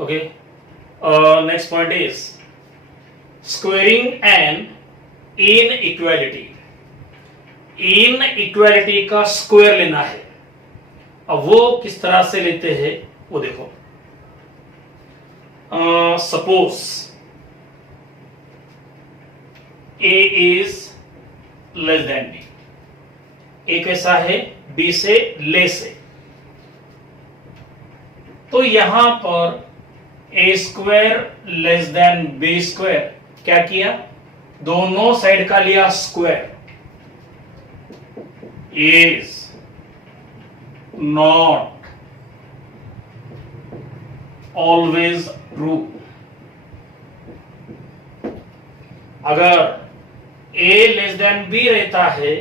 Okay. Next point is squaring an inequality. Inequality का square लेना है. अब वो किस तरह से लेते हैं वो देखो. Suppose a is less than b. a कैसा है? b से लेस है. तो यहां पर a square less than b square क्या किया? दोनों साइड का लिया square. is not always true. अगर a लेस देन b रहता है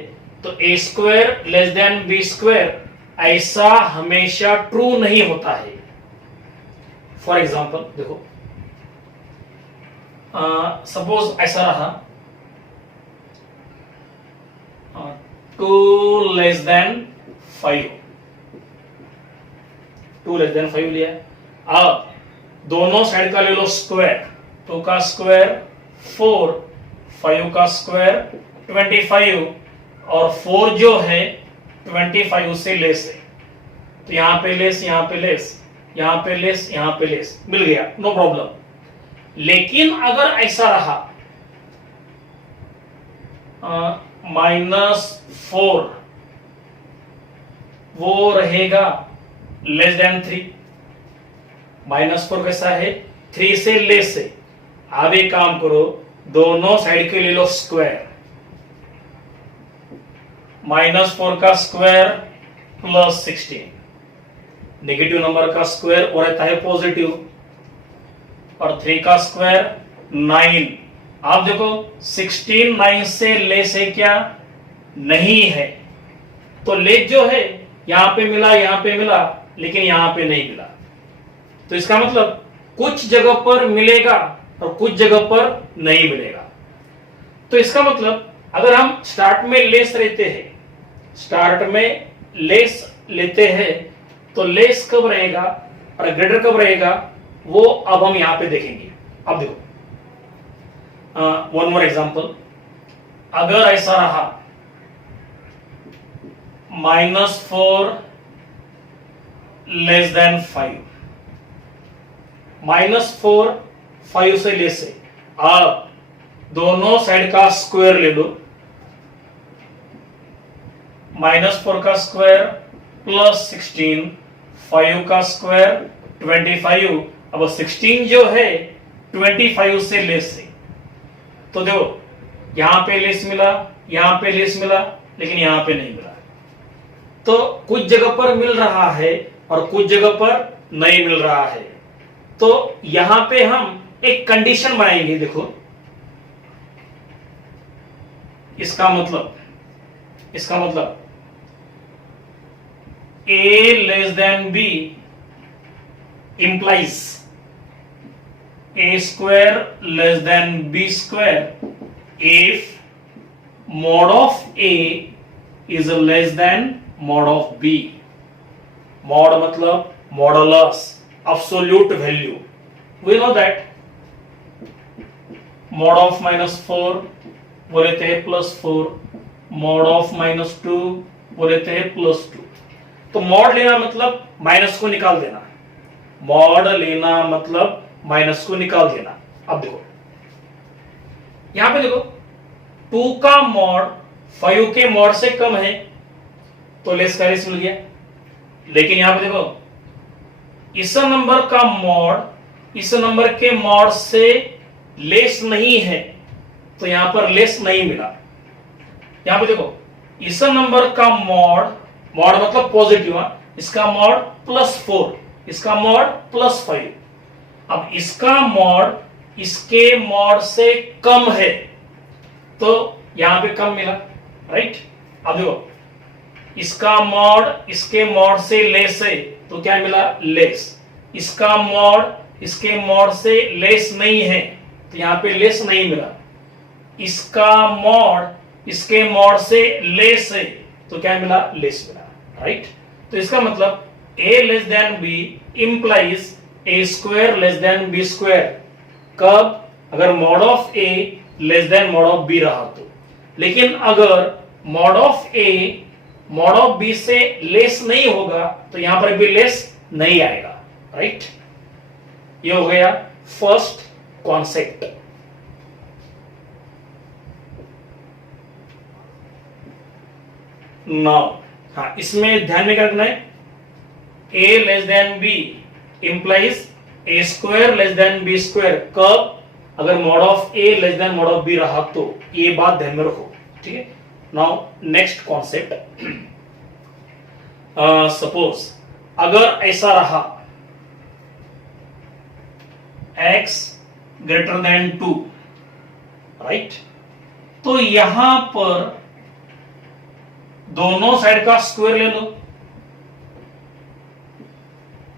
तो a square less than b square ऐसा हमेशा ट्रू नहीं होता है. फॉर एग्जाम्पल देखो, सपोज ऐसा रहा 2 लेस देन 5. 2 लेस देन 5 लिया. अब दोनों साइड का ले लो स्क्वायर. 2 का स्क्वायर 4, 5 का स्क्वायर 25 और 4 जो है 25 से लेस है. तो यहां पे लेस, यहां पे लेस, यहां पे लेस, यहां पे लेस मिल गया, नो प्रॉब्लम. लेकिन अगर ऐसा रहा -4 वो रहेगा लेस देन 3. -4 कैसा है? 3 से लेस है. अब एक काम करो, दोनों साइड के ले लो स्क्वायर. -4 का स्क्वायर प्लस 16. नेगेटिव नंबर का स्क्वायर और रहता है पॉजिटिव. और 3 का स्क्वायर 9. आप देखो 16 9 से लेस है क्या? नहीं है. तो लेस जो है यहां पे मिला, यहां पे मिला, लेकिन यहां पे नहीं मिला. तो इसका मतलब कुछ जगह पर मिलेगा और कुछ जगह पर नहीं मिलेगा. तो इसका मतलब अगर हम स्टार्ट में लेस रहते हैं, स्टार्ट में लेस लेते हैं, तो लेस कब रहेगा और ग्रेटर कब रहेगा वो अब हम यहां पे देखेंगे. अब देखो, वन मोर एग्जांपल. अगर ऐसा रहा -4 लेस देन 5. -4 5 से लेस है. अब दोनों साइड का स्क्वायर ले लो. -4 का स्क्वायर प्लस 16, 5 का स्क्वायर 25. अब 16 जो है 25 से लेस है. तो देखो यहां पे लेस मिला, यहां पे लेस मिला, लेकिन यहां पे नहीं मिला. तो कुछ जगह पर मिल रहा है और कुछ जगह पर नहीं मिल रहा है. तो यहां पे हम एक कंडीशन बनाएंगे. देखो इसका मतलब a less than b implies a square less than b square if mod of a is less than mod of b. mod मतलब modulus, absolute value. We know that mod of -4 वो लेते हैं +4, mod of -2 वो लेते हैं +2. तो mod लेना मतलब माइनस को निकाल देना. mod लेना मतलब माइनस को निकाल देना. अब देखो यहां पे देखो 2 का मॉड 5 के मॉड से कम है तो लेस का लेस मिल गया. लेकिन यहां पे देखो इस नंबर का मॉड इस नंबर के मॉड से लेस नहीं है तो यहां पर लेस नहीं मिला. यहां पे देखो इस नंबर का मॉड मतलब पॉजिटिव, इसका मॉड +4, इसका मॉड +5. अब इसका मॉड इसके मॉड से कम है तो यहां पे कम मिला, राइट. अब देखो इसका मॉड इसके मॉड से लेस है तो क्या मिला? लेस. इसका मॉड इसके मॉड से लेस नहीं है तो यहां पे लेस नहीं मिला. इसका मॉड इसके मॉड से लेस है तो क्या मिला? लेस मिला, राइट. तो इसका मतलब a less than b implies A square less than B square. कब? अगर mod of A less than mod of B रहा तो। लेकिन अगर mod of A mod of B से लेस नहीं होगा तो यहां पर भी लेस नहीं आएगा, राइट। ये हो गया फर्स्ट कॉन्सेप्ट। नाउ हाँ, इसमें ध्यान में क्या रखना है, A less than B implies A square less than B square. कब? अगर mod of A less than mod of B रहा तो। ये बात ध्यान में रखो, ठीक है। नाउ नेक्स्ट कॉन्सेप्ट, सपोज अगर ऐसा रहा x ग्रेटर देन 2, राइट, तो यहां पर दोनों साइड का स्क्वायर ले लो।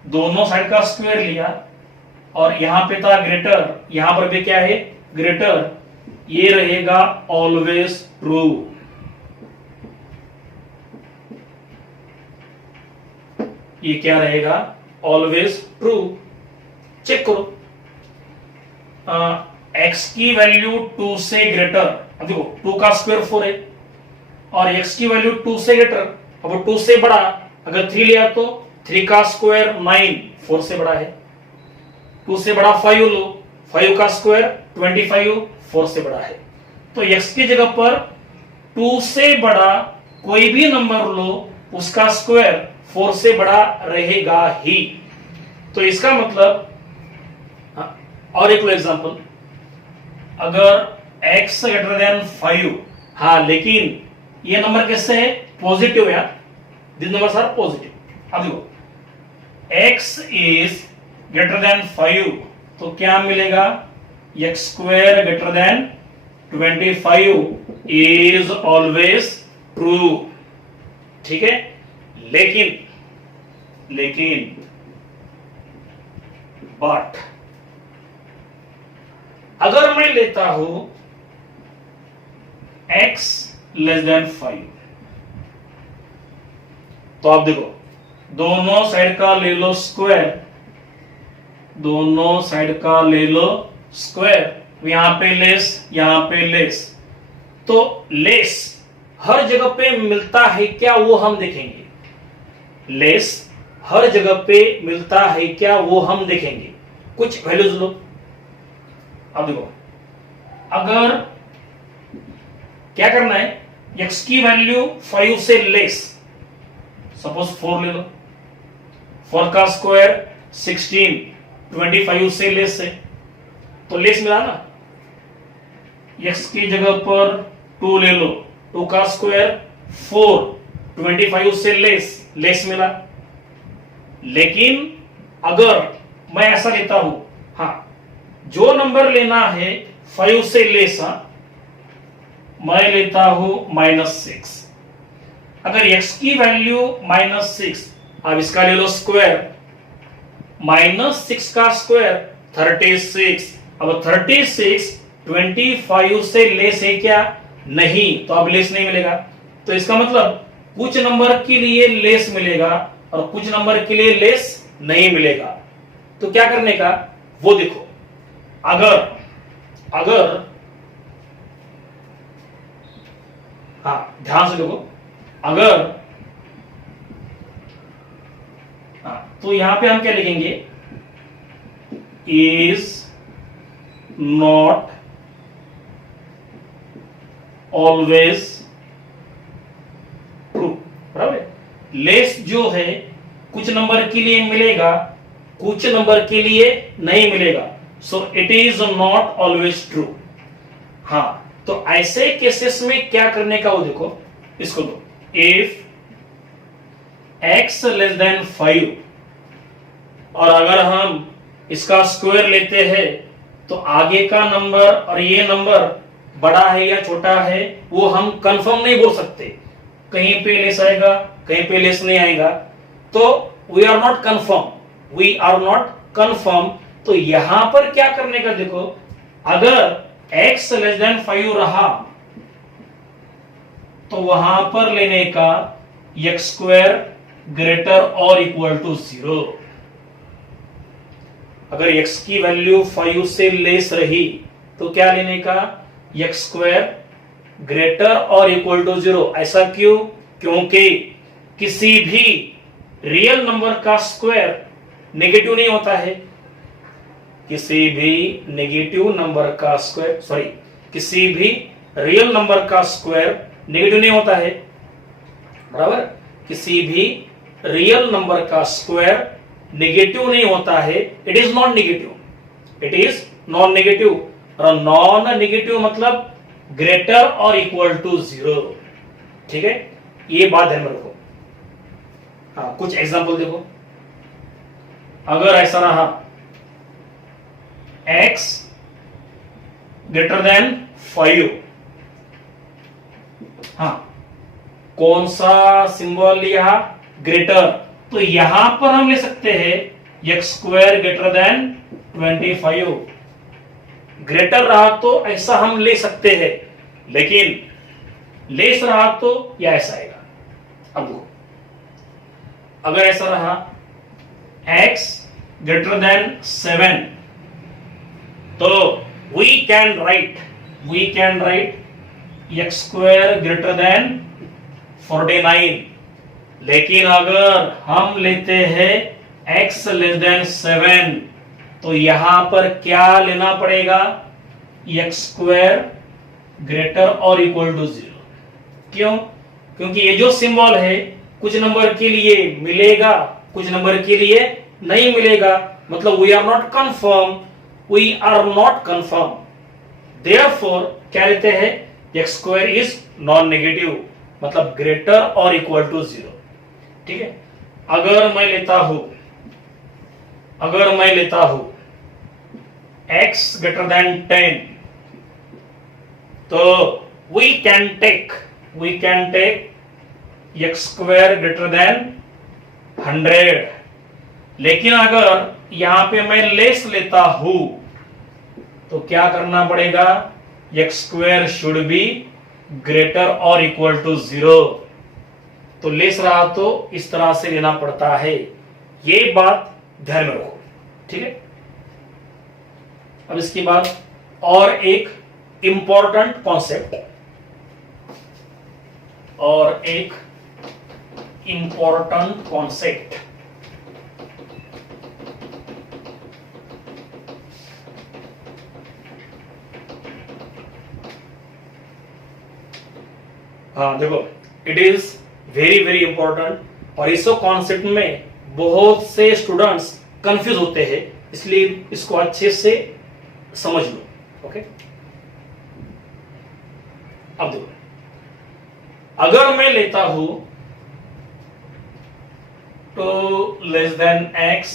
दोनों साइड का स्क्वायर लिया और यहां पे था ग्रेटर, यहां पर भी क्या है, ग्रेटर। ये रहेगा ऑलवेज ट्रू। ये क्या रहेगा? Always true. चेक करो, x की वैल्यू 2 से ग्रेटर, अब देखो 2 का स्क्वायर 4 है और x की वैल्यू 2 से ग्रेटर, अब 2 से बड़ा अगर 3 लिया तो 3 का स्क्वायर 9, 4 से बड़ा है। 2 से बड़ा 5 लो, 5 का स्क्वायर 25, 4 से बड़ा है। तो x की जगह पर 2 से बड़ा कोई भी नंबर लो, उसका स्क्वायर 4 से बड़ा रहेगा ही। तो इसका मतलब, और एक एग्जांपल, अगर x ग्रेटर देन 5, हाँ लेकिन ये नंबर कैसे है? पॉजिटिव है, दिस नंबर्स आर पॉजिटिव। अब देखो x इज ग्रेटर देन 5 तो क्या मिलेगा? x square greater then 25 is always true, ठीक है। लेकिन बट अगर मैं लेता हूं x लेस देन 5, तो आप देखो दोनों साइड का ले लो स्क्वायर, दोनों साइड का ले लो स्क्वायर। यहां पे लेस, यहां पे लेस, तो लेस हर जगह पे मिलता है क्या वो हम देखेंगे। लेस हर जगह पे मिलता है क्या वो हम देखेंगे। कुछ वैल्यूज लो, अब देखो अगर क्या करना है, x की वैल्यू 5 से लेस, सपोज 4 ले लो, 4 का स्क्वायर 16, 25 से लेस है तो लेस मिला ना। x की जगह पर 2 ले लो, 2 का स्क्वायर 4, 25 से लेस मिला। लेकिन अगर मैं ऐसा लेता हूं, हाँ जो नंबर लेना है 5 से लेस, मैं लेता हूं -6। अगर x की वैल्यू -6, अब इसका ले लो स्क्वायर, -6 का स्क्वायर 36। अब 36 25 से लेस है क्या? नहीं, तो अब लेस नहीं मिलेगा। तो इसका मतलब कुछ नंबर के लिए लेस मिलेगा और कुछ नंबर के लिए लेस नहीं मिलेगा। तो क्या करने का वो देखो, अगर हाँ ध्यान से देखो, अगर तो यहां पे हम क्या लिखेंगे? इज नॉट ऑलवेज ट्रू, बराबर। लेस जो है कुछ नंबर के लिए मिलेगा, कुछ नंबर के लिए नहीं मिलेगा। So it is not always true. हाँ, तो ऐसे केसेस में क्या करने का वो देखो, इसको दो, इफ x लेस देन 5, और अगर हम इसका स्क्वायर लेते हैं तो आगे का नंबर और ये नंबर बड़ा है या छोटा है वो हम कंफर्म नहीं बोल सकते। कहीं पे लेस आएगा, कहीं पे लेस नहीं आएगा, तो वी आर नॉट कंफर्म। तो यहां पर क्या करने का देखो, अगर x लेस देन 5 रहा तो वहां पर लेने का x स्क्वायर ग्रेटर और इक्वल टू 0। अगर x की वैल्यू 5 से लेस रही तो क्या लेने का, एक्स स्क्वायर ग्रेटर और इक्वल टू 0। ऐसा क्यों, क्योंकि किसी भी रियल नंबर का स्क्वायर नेगेटिव नहीं होता है। किसी भी नेगेटिव नंबर का स्क्वायर, सॉरी, किसी भी रियल नंबर का स्क्वायर नेगेटिव नहीं होता है, बराबर। किसी भी रियल नंबर का स्क्वायर नेगेटिव नहीं होता है, it is non negative, it is non negative. और नॉन नेगेटिव मतलब ग्रेटर और इक्वल टू 0, ठीक है, ये बात ध्यान में रखो। हाँ, कुछ एग्जांपल देखो। अगर ऐसा रहा x ग्रेटर देन 5, हाँ, कौन सा सिंबल लिया, ग्रेटर, तो यहां पर हम ले सकते हैं x square greater then 25। Greater रहा तो ऐसा हम ले सकते हैं, लेकिन लेस रहा तो या ऐसा आएगा। अब देखो, अगर ऐसा रहा x ग्रेटर देन 7, तो we can write X square greater than 49। लेकिन अगर हम लेते हैं x लेस देन 7, तो यहां पर क्या लेना पड़ेगा, एक्स स्क्वायर ग्रेटर और इक्वल टू 0। क्यों, क्योंकि ये जो सिंबल है कुछ नंबर के लिए मिलेगा, कुछ नंबर के लिए नहीं मिलेगा, मतलब we are not confirm, therefore क्या लेते हैं, x square is non negative, मतलब ग्रेटर और इक्वल टू 0, ठीक है। अगर मैं लेता हूं x ग्रेटर देन 10, तो we can take x square greater than 100। लेकिन अगर यहां पे मैं लेस लेता हूं तो क्या करना पड़ेगा, x square should be greater और इक्वल टू 0। तो लेस रहा तो इस तरह से लेना पड़ता है, ये बात ध्यान में रखो, ठीक है। अब इसके बाद और एक इंपॉर्टेंट कॉन्सेप्ट, हाँ देखो, it is very very important, और इस कॉन्सेप्ट में बहुत से स्टूडेंट्स कंफ्यूज होते हैं, इसलिए इसको अच्छे से समझ लो, ओके। अब देखो, अगर मैं लेता हूं तो less than x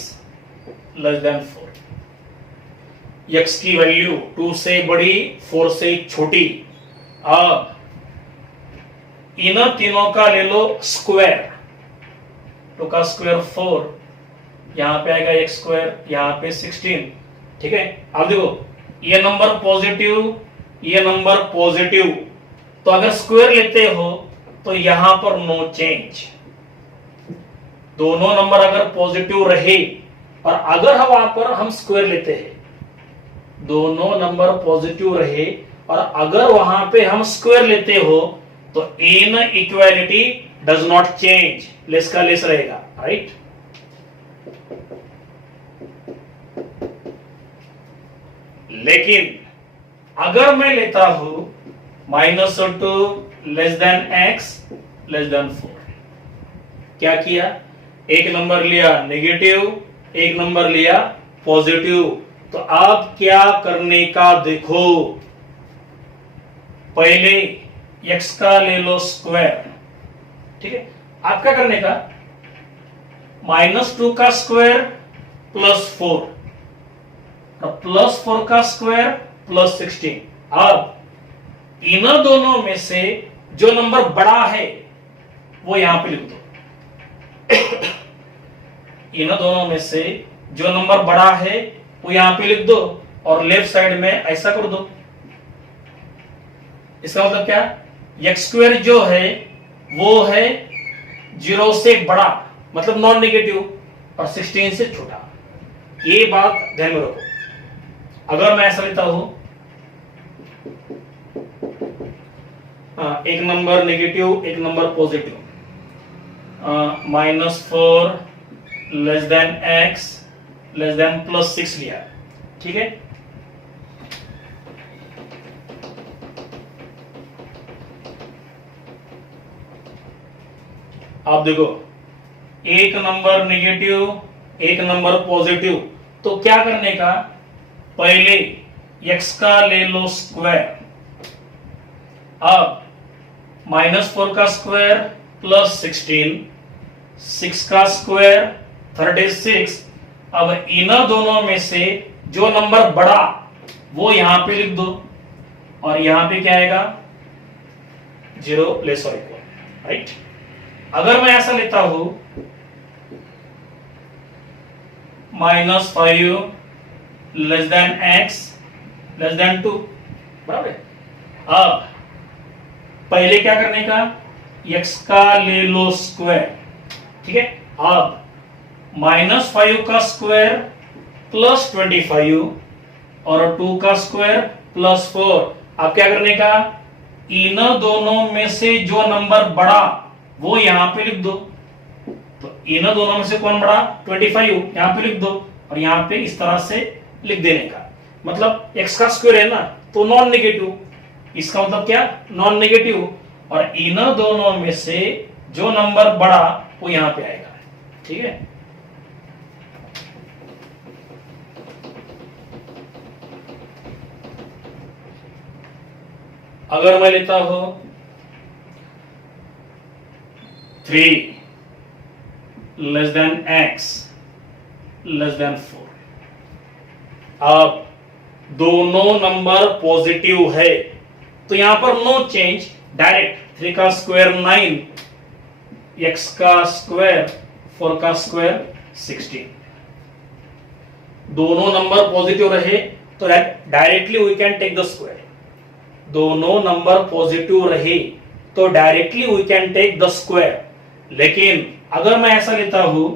less than 4, x की वैल्यू 2 से बड़ी 4 से छोटी, अब इन तीनों का ले लो स्क्वायर, 2 का स्क्वायर 4, यहां पे आएगा x स्क्वायर, यहां पे 16, ठीक है। अब देखो, ये नंबर पॉजिटिव, ये नंबर पॉजिटिव, तो अगर स्क्वायर लेते हो तो यहां पर नो चेंज, दोनों नंबर अगर पॉजिटिव रहे, और अगर वहां पर हम स्क्वायर लेते हैं, दोनों नंबर पॉजिटिव रहे और अगर वहां पे हम स्क्वायर लेते हो तो इन equality does not change, less का लेस रहेगा, राइट। लेकिन अगर मैं लेता हूं -2 less than x less than 4, क्या किया, एक नंबर लिया नेगेटिव, एक नंबर लिया पॉजिटिव, तो आप क्या करने का देखो, पहले x का ले लो स्क्वायर, ठीक है। आप क्या करने का, -2 का स्क्वायर +4, +4 का स्क्वायर +16। अब इन दोनों में से जो नंबर बड़ा है वो यहां पे लिख दो, इन दोनों में से जो नंबर बड़ा है वो यहां पे लिख दो, और लेफ्ट साइड में ऐसा कर दो। इसका मतलब क्या, एक्स स्क्वायर जो है वो है 0 से बड़ा, मतलब नॉन नेगेटिव, और 16 से छोटा, ये बात ध्यान में रखो। अगर मैं ऐसा लेता हूं, एक नंबर नेगेटिव एक number positive, -4 less than x less then +6 लिया, ठीक है। आप देखो, एक नंबर नेगेटिव एक नंबर पॉजिटिव, तो क्या करने का, पहले x का ले लो स्क्वायर, अब -4 का स्क्वायर +16, 6 का स्क्वायर 36। अब इन दोनों में से जो नंबर बड़ा वो यहां पे लिख दो, और यहां पे क्या आएगा, 0 लेस और इक्वल, राइट। अगर मैं ऐसा लेता हूं, -5 less than x less then 2, बराबर है। अब पहले क्या करने का, x का ले लो स्क्वायर, ठीक है। अब -5 का स्क्वायर +25 और 2 का स्क्वायर +4। अब क्या करने का, इन दोनों में से जो नंबर बड़ा वो यहां पे लिख दो, तो इन दोनों में से कौन बड़ा, 25, यहां पे लिख दो, और यहां पे इस तरह से लिख देने का। मतलब x का स्क्वायर है ना, तो नॉन नेगेटिव, इसका मतलब क्या, नॉन नेगेटिव, और इन दोनों में से जो नंबर बड़ा वो यहां पे आएगा, ठीक है। अगर मैं लेता हूं 3 less than x less than 4, अब दोनों नंबर पॉजिटिव है, तो यहां पर नो चेंज, डायरेक्ट 3 का स्क्वायर 9, x का स्क्वायर 4 का स्क्वायर 16। दोनों नंबर पॉजिटिव रहे तो directly we can take the square, दोनों नंबर पॉजिटिव रहे तो directly we can take the square. लेकिन अगर मैं ऐसा लेता हूं,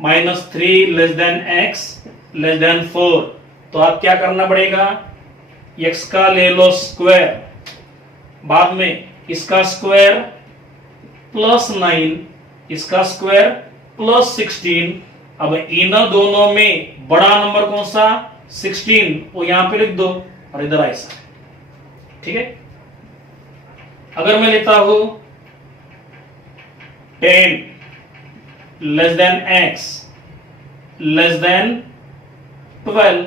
-3 less than x less than 4, तो आप क्या करना पड़ेगा, x का ले लो स्क्वायर, बाद में इसका स्क्वायर +9, इसका स्क्वायर +16। अब इन दोनों में बड़ा नंबर कौन सा, 16, वो यहां पे लिख दो, और इधर ऐसा, ठीक है। अगर मैं लेता हूं 10 less than x less than 12,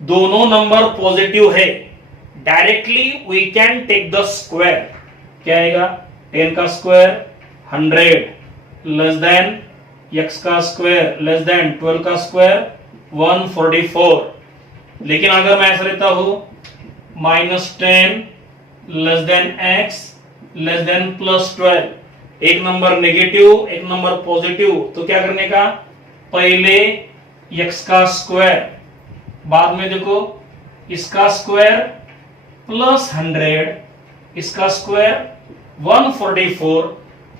दोनों नंबर पॉजिटिव है, directly we can take the square. क्या आएगा, 10 का स्क्वायर 100 लेस देन x का स्क्वायर लेस देन 12 का स्क्वायर 144। लेकिन अगर मैं ऐसा लेता हूं, -10 less than x less than +12, एक नंबर नेगेटिव एक नंबर पॉजिटिव, तो क्या करने का, पहले x का स्क्वायर, बाद में देखो इसका स्क्वायर +100, इसका स्क्वायर 144,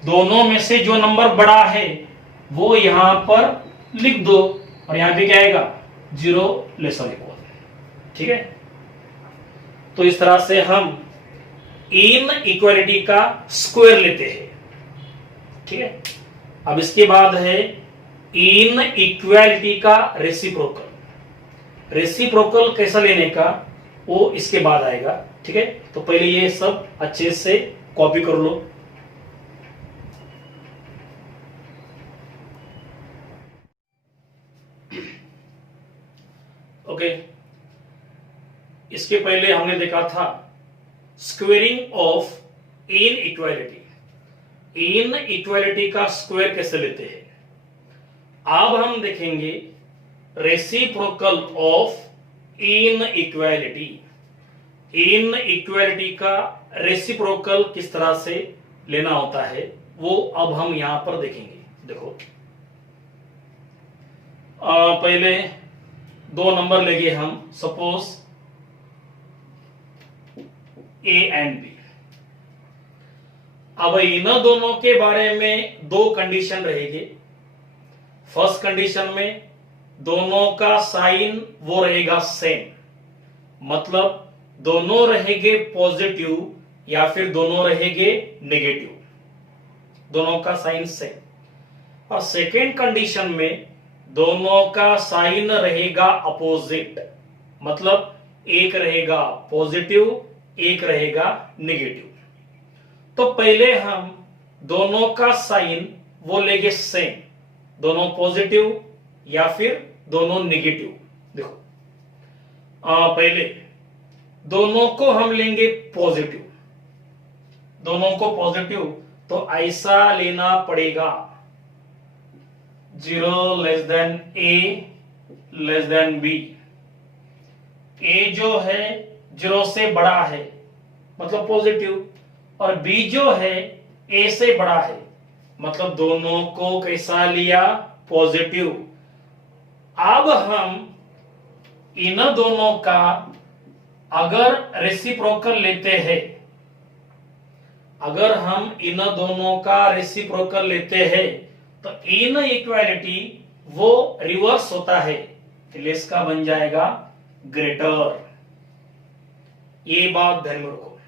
दोनों में से जो नंबर बड़ा है वो यहां पर लिख दो, और यहां पे क्या आएगा, 0 लेस और इक्वल, ठीक है। तो इस तरह से हम इन इक्वालिटी का स्क्वायर लेते हैं, ठीक है। अब इसके बाद है इन इक्वालिटी का रेसिप्रोकल। रेसिप्रोकल कैसा लेने का वो इसके बाद आएगा, ठीक है। तो पहले ये सब अच्छे से कॉपी कर लो। ओके, इसके पहले हमने देखा था squaring of in equality, in equality का स्क्वायर कैसे लेते हैं। अब हम देखेंगे reciprocal of in equality, in equality का रेसिप्रोकल किस तरह से लेना होता है वो अब हम यहां पर देखेंगे। देखो, पहले दो नंबर लेंगे हम, सपोज ए एंड बी। अब इन दोनों के बारे में दो कंडीशन रहेगी। फर्स्ट कंडीशन में दोनों का साइन वो रहेगा सेम, मतलब दोनों रहेंगे पॉजिटिव या फिर दोनों रहेंगे नेगेटिव, दोनों का साइन सेम। और सेकेंड कंडीशन में दोनों का साइन रहेगा अपोजिट, मतलब एक रहेगा पॉजिटिव एक रहेगा नेगेटिव। तो पहले हम दोनों का साइन वो लेंगे सेम, दोनों पॉजिटिव या फिर दोनों नेगेटिव। देखो पहले दोनों को हम लेंगे पॉजिटिव, दोनों को पॉजिटिव, तो ऐसा लेना पड़ेगा 0 लेस देन ए लेस देन बी। ए जो है 0 से बड़ा है मतलब पॉजिटिव, और बी जो है ए से बड़ा है, मतलब दोनों को कैसा लिया पॉजिटिव। अब हम इन दोनों का अगर रेसिप्रोकल लेते हैं, अगर हम इन दोनों का रेसिप्रोकल लेते हैं तो इन इक्वालिटी वो रिवर्स होता है, लेस का बन जाएगा ग्रेटर। ये बात ध्यान में रखो,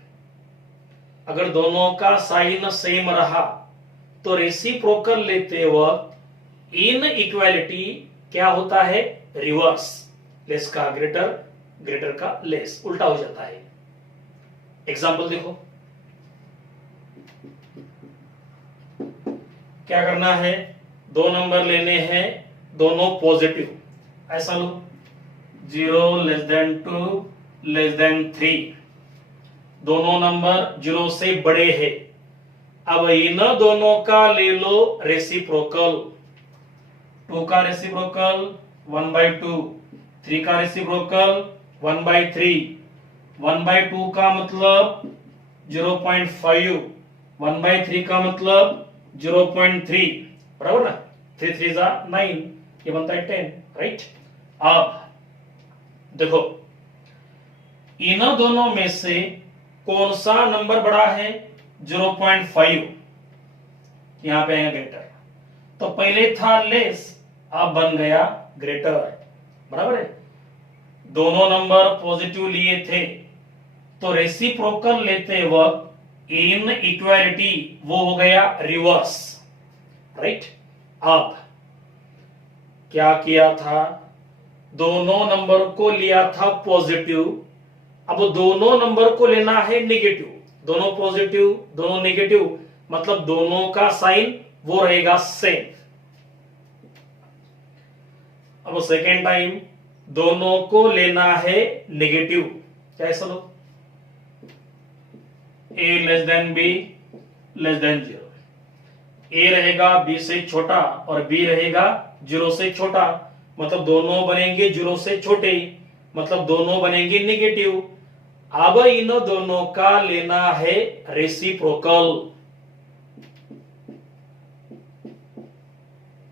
अगर दोनों का साइन सेम रहा तो रेसिप्रोकल लेते वक्त इन इक्वालिटी क्या होता है रिवर्स, लेस का ग्रेटर ग्रेटर का लेस, उल्टा हो जाता है। एग्जाम्पल देखो, क्या करना है, दो नंबर लेने हैं दोनों पॉजिटिव, ऐसा लो 0 लेस देन 2 लेस देन 3, दोनों नंबर 0 से बड़े हैं। अब इन दोनों का ले लो रेसिप्रोकल, 2 का रेसिप्रोकल 1/2, 3 का रेसिप्रोकल 1/3, 1/2 का मतलब 0.5, 1/3 का मतलब 0.3, बराबर ना, 3 3 जा 9, ये बनता है 10, राइट। अब देखो इन दोनों में से कौन सा नंबर बड़ा है 0.5, यहां पे आएगा ग्रेटर, तो पहले था लेस अब बन गया ग्रेटर, बराबर है। दोनों नंबर पॉजिटिव लिए थे तो रेसिप्रोकल लेते वक्त इन इक्वालिटी वो हो गया रिवर्स, राइट। अब क्या किया था, दोनों नंबर को लिया था पॉजिटिव, अब दोनों नंबर को लेना है नेगेटिव, दोनों पॉजिटिव दोनों नेगेटिव, मतलब दोनों का साइन वो रहेगा सेम। अब सेकेंड टाइम दोनों को लेना है नेगेटिव, कैसे लो, a less than b less than 0, a रहेगा b से छोटा और b रहेगा 0 से छोटा, मतलब दोनों बनेंगे 0 से छोटे, मतलब दोनों बनेंगे नेगेटिव। अब इन दोनों का लेना है रेसिप्रोकल,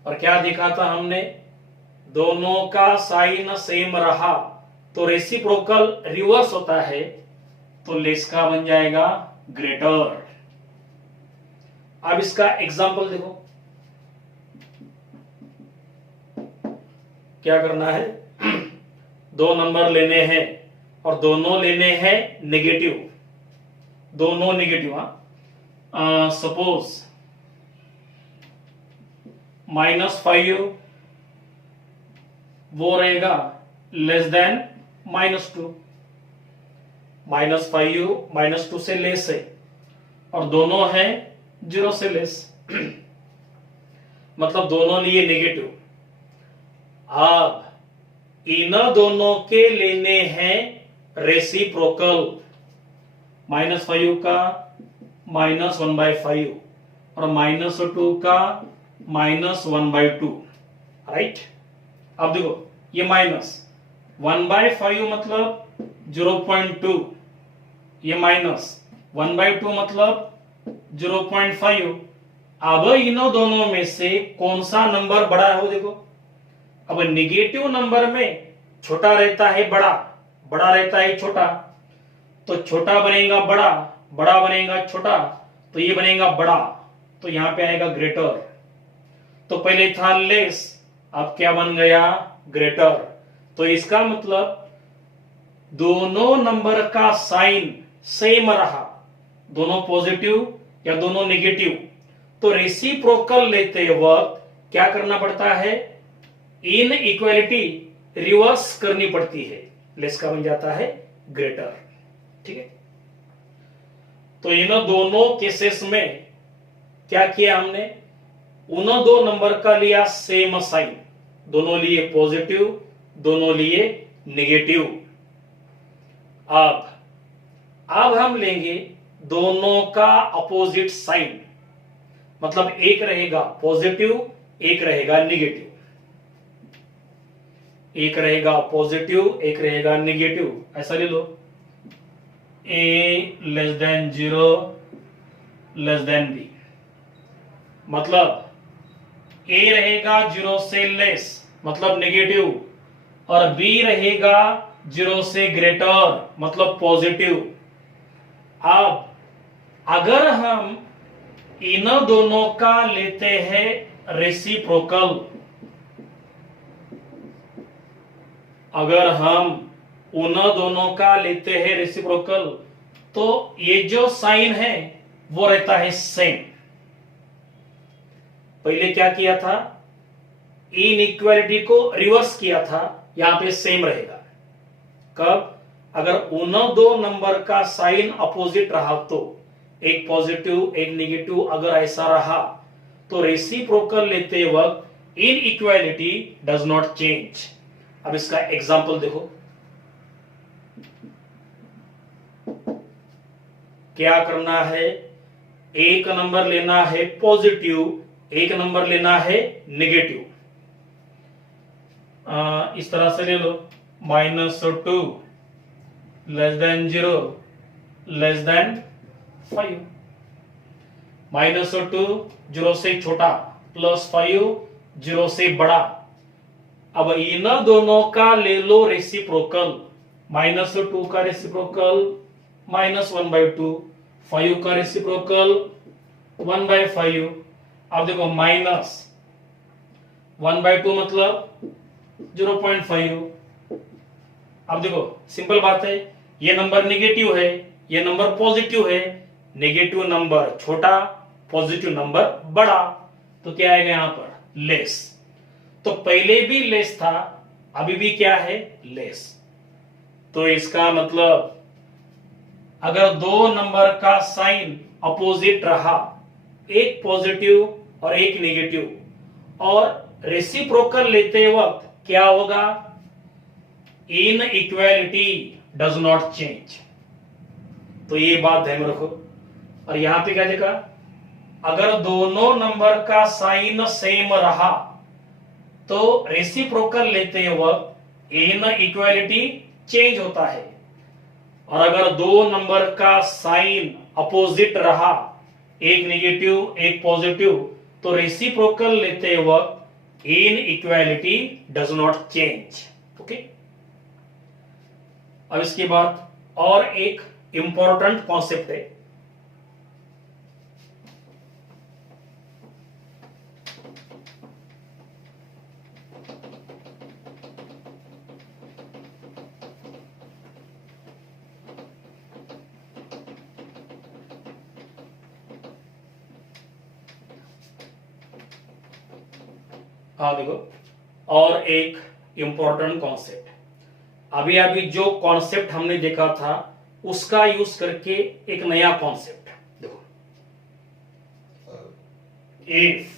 और क्या देखा था हमने, दोनों का साइन सेम रहा तो रेसिप्रोकल रिवर्स होता है, तो लेस का बन जाएगा ग्रेटर। अब इसका एग्जाम्पल देखो, क्या करना है, दो नंबर लेने हैं और दोनों लेने हैं नेगेटिव, दोनों नेगेटिव। सपोज -5 वो रहेगा लेस देन -2, -5 -2 से लेस है और दोनों है 0 से लेस, मतलब दोनों लिए नेगेटिव। अब इन दोनों के लेने हैं रेसिप्रोकल, -5 का -1/5 और -2 का -1/2, राइट। अब देखो ये -1/5 मतलब 0.2, ये -1/2 मतलब 0.5। अब इन दोनों में से कौन सा नंबर बड़ा है वो देखो, अब निगेटिव नंबर में छोटा रहता है बड़ा, बड़ा रहता है छोटा, तो छोटा बनेगा बड़ा, बड़ा बनेगा छोटा, तो ये बनेगा बड़ा, तो यहां पे आएगा ग्रेटर। तो पहले था लेस अब क्या बन गया, ग्रेटर। तो इसका मतलब दोनों नंबर का साइन सेम रहा, दोनों पॉजिटिव या दोनों नेगेटिव, तो रेसिप्रोकल लेते वक्त क्या करना पड़ता है, इन इक्वालिटी रिवर्स करनी पड़ती है, लेस का बन जाता है ग्रेटर। ठीक है, तो इन दोनों केसेस में क्या किया हमने, उन दो नंबर का लिया सेम साइन, दोनों लिए पॉजिटिव, दोनों लिए नेगेटिव। अब हम लेंगे दोनों का अपोजिट साइन, मतलब एक रहेगा पॉजिटिव, एक रहेगा नेगेटिव, एक रहेगा पॉजिटिव, एक रहेगा नेगेटिव, ऐसा ले लो। a less then 0 less than b, मतलब a रहेगा 0 से लेस मतलब नेगेटिव, और b रहेगा 0 से ग्रेटर मतलब पॉजिटिव। अब अगर हम इन दोनों का लेते हैं रेसिप्रोकल, अगर हम उन दोनों का लेते हैं रेसिप्रोकल, तो ये जो साइन है वो रहता है सेम। पहले क्या किया था, इनइक्वालिटी को रिवर्स किया था, यहां पे सेम रहेगा। कब, अगर उन दो नंबर का साइन अपोजिट रहा, तो एक पॉजिटिव एक नेगेटिव अगर ऐसा रहा, तो रेसिप्रोकल लेते वक्त इनइक्वालिटी डज नॉट चेंज। अब इसका एग्जांपल देखो, क्या करना है, एक नंबर लेना है पॉजिटिव, एक नंबर लेना है नेगेटिव। इस तरह से ले लो, -2 लेस देन 0 लेस देन 5, -2 0 से छोटा, +5 0 से बड़ा। अब इन दोनों का ले लो रेसिप्रोकल, -2 का रेसिप्रोकल -1/2, 5 का रेसिप्रोकल 1/5। अब देखो -1/2 मतलब 0.5। अब देखो सिंपल बात है, ये नंबर नेगेटिव है, ये नंबर पॉजिटिव है, नेगेटिव नंबर छोटा, पॉजिटिव नंबर बड़ा, तो क्या आएगा यहां पर, लेस। तो पहले भी लेस था, अभी भी क्या है, लेस। तो इसका मतलब अगर दो नंबर का साइन अपोजिट रहा, एक पॉजिटिव और एक नेगेटिव, और रेसिप्रोकल लेते वक्त क्या होगा, इन इक्वालिटी डज नॉट चेंज। तो ये बात ध्यान में रखो। और यहां पे क्या देखा, अगर दोनों नंबर का साइन सेम रहा, तो रेसिप्रोकल लेते वक्त इन इक्वालिटी चेंज होता है, और अगर दो नंबर का साइन अपोजिट रहा, एक नेगेटिव एक पॉजिटिव, तो रेसिप्रोकल लेते वक्त इन equality does not change. Okay, अब इसके बाद और एक इंपॉर्टेंट कॉन्सेप्ट है, हाँ देखो, और एक इंपॉर्टेंट कॉन्सेप्ट, अभी अभी जो कॉन्सेप्ट हमने देखा था उसका यूज करके एक नया कॉन्सेप्ट देखो। If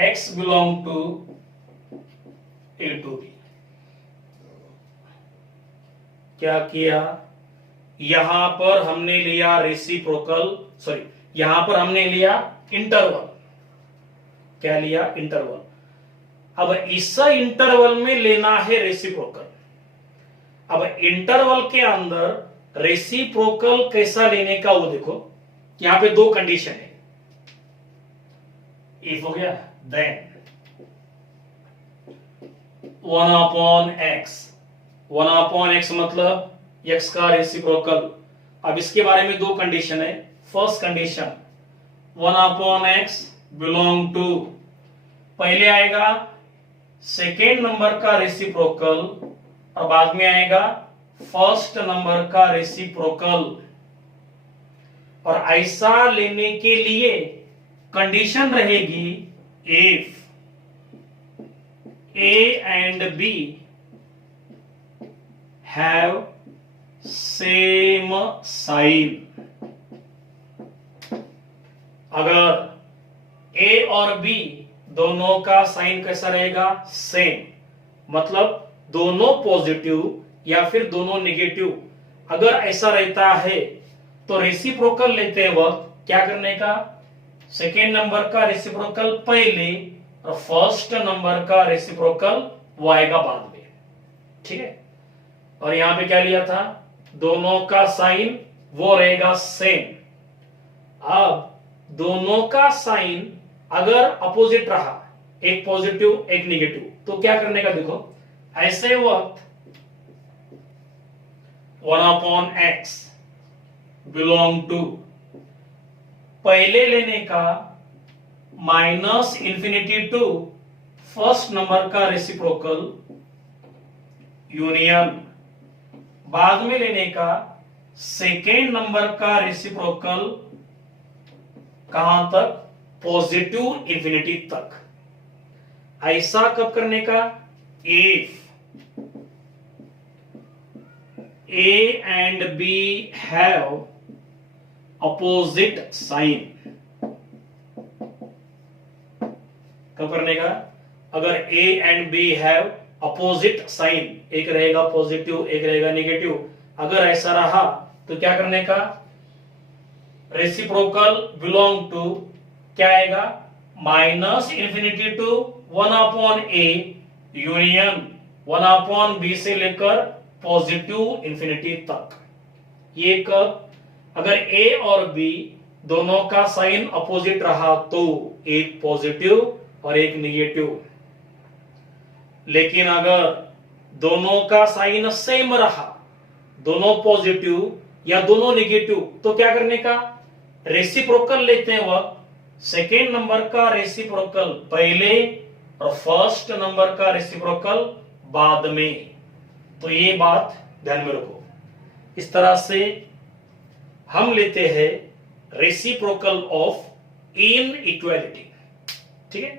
x belong to a to b, क्या किया, यहां पर हमने लिया रेसिप्रोकल, सॉरी यहां पर हमने लिया इंटरवल। क्या लिया, इंटरवल। अब इस इंटरवल में लेना है रेसिप्रोकल। अब इंटरवल के अंदर रेसिप्रोकल कैसा लेने का वो देखो, यहां पे दो कंडीशन है। इफ हो गया, देन 1/x, 1/x मतलब x का रेसिप्रोकल। अब इसके बारे में दो कंडीशन है। First condition, 1/x belong to पहले आएगा सेकेंड नंबर का रेसिप्रोकल और बाद में आएगा फर्स्ट नंबर का रेसिप्रोकल। और ऐसा लेने के लिए कंडीशन रहेगी if A and B have same sign। अगर A और B दोनों का साइन कैसा रहेगा, सेम, मतलब दोनों पॉजिटिव या फिर दोनों नेगेटिव। अगर ऐसा रहता है तो रेसिप्रोकल लेते वक्त क्या करने का, सेकेंड नंबर का रेसिप्रोकल पहले और फर्स्ट नंबर का रेसिप्रोकल वो आएगा बाद में, ठीक है। और यहां पे क्या लिया था, दोनों का साइन वो रहेगा सेम। अब दोनों का साइन अगर अपोजिट रहा, एक पॉजिटिव एक नेगेटिव, तो क्या करने का, देखो ऐसे वक्त 1/x बिलोंग टू पहले लेने का minus infinity to first number का रेसिप्रोकल यूनियन, बाद में लेने का सेकेंड नंबर का रेसिप्रोकल कहां तक, पॉजिटिव इंफिनिटी तक। ऐसा कब करने का, if A and B have opposite sign। कब करने का, अगर A and B have opposite sign, एक रहेगा पॉजिटिव एक रहेगा नेगेटिव, अगर ऐसा रहा तो क्या करने का, रेसिप्रोकल बिलोंग टू क्या आएगा, minus infinity to 1/A union 1/B से लेकर पॉजिटिव इंफिनिटी तक। ये कब, अगर A और B दोनों का साइन अपोजिट रहा तो एक पॉजिटिव और एक नेगेटिव। लेकिन अगर दोनों का साइन सेम रहा, दोनों पॉजिटिव या दोनों नेगेटिव, तो क्या करने का, रेसिप्रोकल लेते हैं वक्त सेकेंड नंबर का रेसिप्रोकल पहले और फर्स्ट नंबर का रेसिप्रोकल बाद में। तो ये बात ध्यान में रखो। इस तरह से हम लेते हैं रेसिप्रोकल ऑफ इनइक्वालिटी, ठीक है।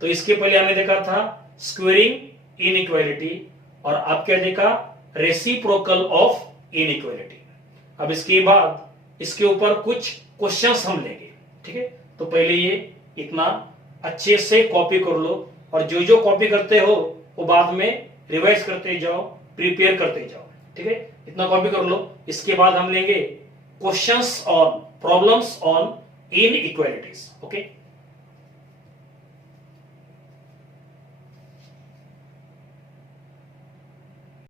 तो इसके पहले हमने देखा था स्क्वेयरिंग इनइक्वालिटी और अब क्या देखा, रेसिप्रोकल ऑफ इनइक्वालिटी। अब इसके बाद इसके ऊपर कुछ क्वेश्चंस हम लेंगे, ठीक है। तो पहले ये इतना अच्छे से कॉपी कर लो और जो जो कॉपी करते हो वो बाद में रिवाइज करते जाओ, प्रिपेयर करते जाओ, ठीक है। इतना कॉपी कर लो। इसके बाद हम लेंगे questions on problems on inequalities, okay.